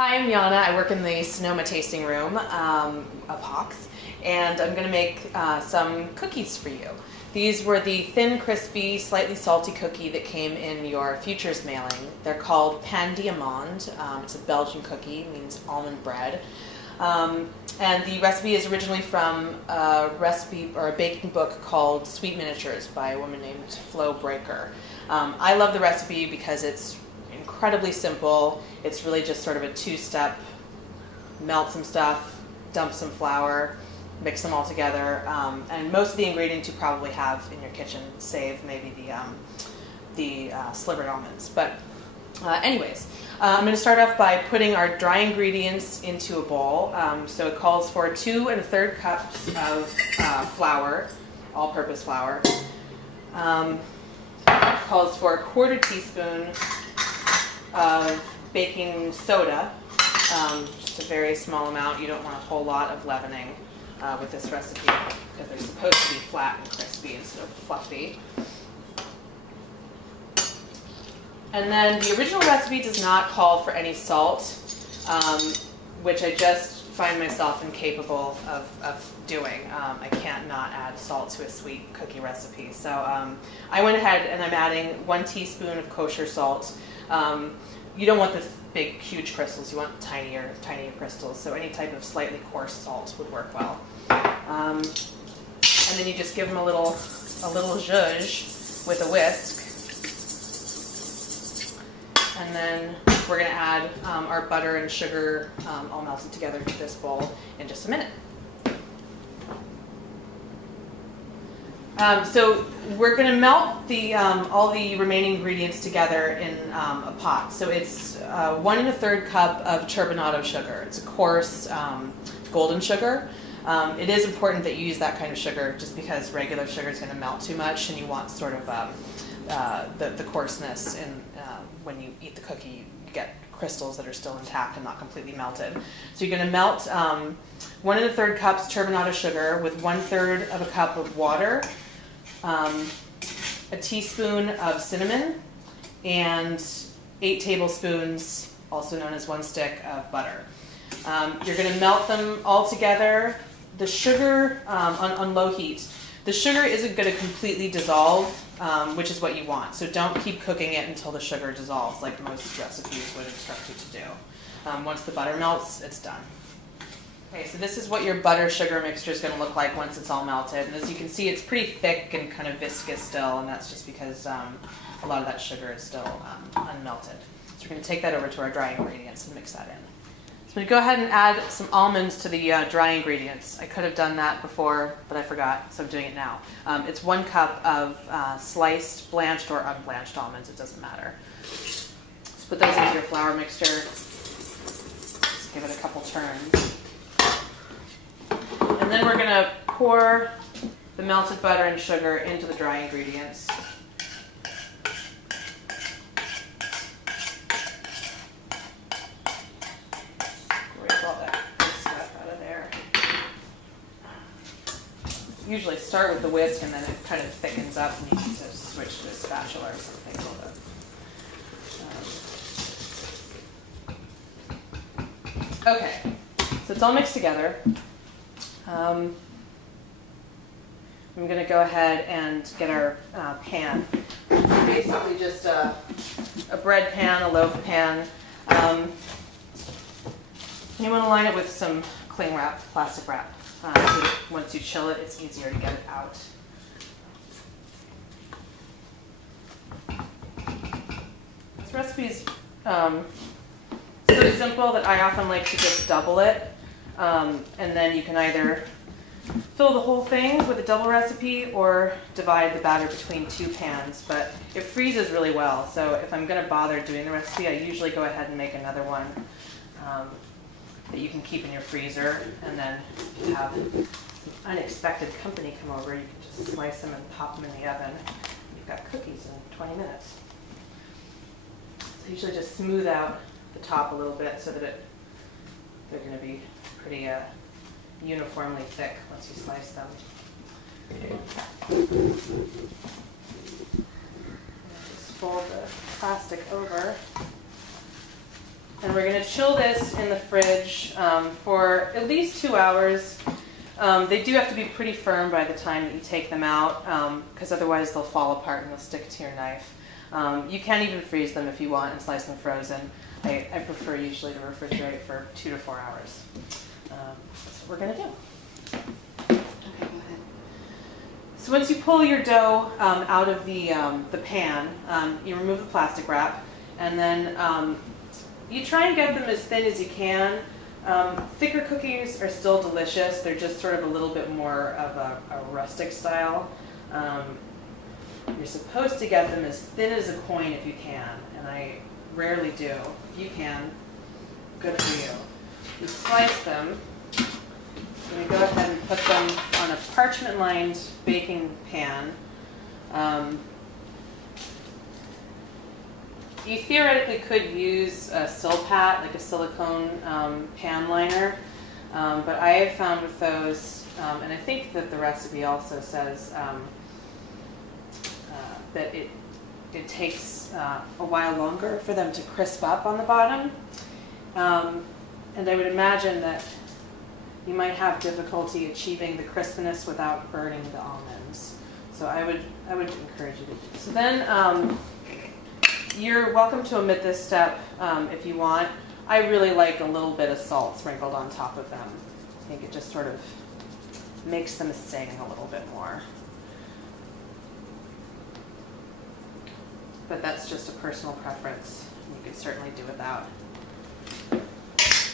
Hi, I'm Janne. I work in the Sonoma tasting room of Hawks, and I'm going to make some cookies for you. These were the thin, crispy, slightly salty cookie that came in your futures mailing. They're called pain d'almond. It's a Belgian cookie, means almond bread. And the recipe is originally from a recipe or a baking book called Sweet Miniatures by a woman named Flo Breaker. I love the recipe because it's incredibly simple. It's really just sort of a two-step: melt some stuff, dump some flour, mix them all together, and most of the ingredients you probably have in your kitchen, save maybe the slivered almonds. But anyways, I'm going to start off by putting our dry ingredients into a bowl. So it calls for 2 1/3 cups of flour, all-purpose flour. Calls for 1/4 teaspoon of baking soda, just a very small amount. You don't want a whole lot of leavening with this recipe because they're supposed to be flat and crispy instead of fluffy. And then the original recipe does not call for any salt, which I just find myself incapable of doing. I can't not add salt to a sweet cookie recipe. So I went ahead and I'm adding 1 teaspoon of kosher salt. You don't want the big, huge crystals. You want tinier crystals. So any type of slightly coarse salt would work well. And then you just give them a little zhuzh with a whisk. And then we're going to add our butter and sugar all melted together to this bowl in just a minute. So we're going to melt all the remaining ingredients together in a pot. So it's 1 1/3 cup of turbinado sugar. It's a coarse golden sugar. It is important that you use that kind of sugar just because regular sugar is going to melt too much, and you want sort of the coarseness in when you eat the cookie. You get crystals that are still intact and not completely melted. So you're going to melt 1 1/3 cups turbinado sugar with 1/3 of a cup of water, a teaspoon of cinnamon, and 8 tablespoons, also known as 1 stick, of butter. You're going to melt them all together. The sugar on low heat. The sugar isn't going to completely dissolve, which is what you want. So don't keep cooking it until the sugar dissolves, like most recipes would instruct you to do. Once the butter melts, it's done. Okay, so this is what your butter-sugar mixture is going to look like once it's all melted. And as you can see, it's pretty thick and kind of viscous still, and that's just because a lot of that sugar is still unmelted. So we're going to take that over to our dry ingredients and mix that in. So I'm going to go ahead and add some almonds to the dry ingredients. I could have done that before, but I forgot, so I'm doing it now. It's 1 cup of sliced, blanched, or unblanched almonds. It doesn't matter. Just put those into your flour mixture. Just give it a couple turns. And then we're going to pour the melted butter and sugar into the dry ingredients. Usually start with the whisk and then it kind of thickens up and you need to switch to a spatula or something. Okay, so it's all mixed together. I'm going to go ahead and get our pan. Basically just a bread pan, a loaf pan. You want to line it with some cling wrap, plastic wrap. So once you chill it, it's easier to get it out. This recipe is so simple that I often like to just double it. And then you can either fill the whole thing with a double recipe or divide the batter between 2 pans. But it freezes really well, so if I'm going to bother doing the recipe, I usually go ahead and make another one that you can keep in your freezer, and then if you have some unexpected company come over, you can just slice them and pop them in the oven. You've got cookies in 20 minutes. So usually just smooth out the top a little bit so that they're going to be pretty uniformly thick once you slice them. Just fold the plastic over. And we're going to chill this in the fridge for at least 2 hours. They do have to be pretty firm by the time that you take them out, because otherwise they'll fall apart and they'll stick to your knife. You can even freeze them if you want and slice them frozen. I prefer usually to refrigerate for 2 to 4 hours. That's what we're going to do. Okay, go ahead. So once you pull your dough out of the pan, you remove the plastic wrap, and then you try and get them as thin as you can. Thicker cookies are still delicious. They're just sort of a little bit more of a rustic style. You're supposed to get them as thin as a coin if you can, and I rarely do. If you can, good for you. You slice them. I'm going to go ahead and put them on a parchment-lined baking pan. You theoretically could use a Silpat, like a silicone pan liner, but I have found with those, and I think that the recipe also says that it takes a while longer for them to crisp up on the bottom, and I would imagine that you might have difficulty achieving the crispness without burning the almonds. So I would encourage you to do this. So then you're welcome to omit this step if you want. I really like a little bit of salt sprinkled on top of them. I think it just sort of makes them sing a little bit more. But that's just a personal preference. You could certainly do without.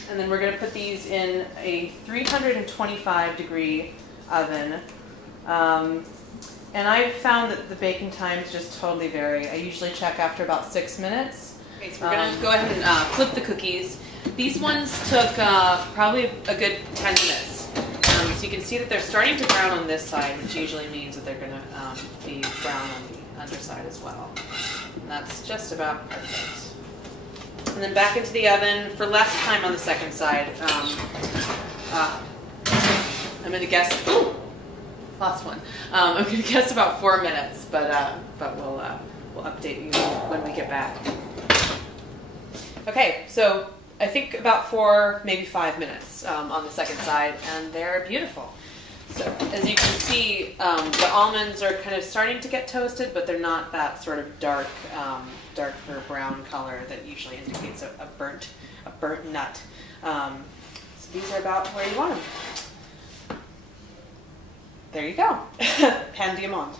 And then we're going to put these in a 325-degree oven. And I've found that the baking times just totally vary. I usually check after about 6 minutes. Okay, so we're going to go ahead and flip the cookies. These ones took probably a good 10 minutes. So you can see that they're starting to brown on this side, which usually means that they're going to be brown on the underside as well. And that's just about perfect. And then back into the oven for less time on the second side. I'm going to guess, ooh, lost one. I'm going to guess about 4 minutes, but we'll update you when we get back. Okay, so I think about 4, maybe 5 minutes on the second side, and they're beautiful. So as you can see, the almonds are kind of starting to get toasted, but they're not that sort of darker brown color that usually indicates a burnt nut. So these are about where you want them. There you go. Pan diamant.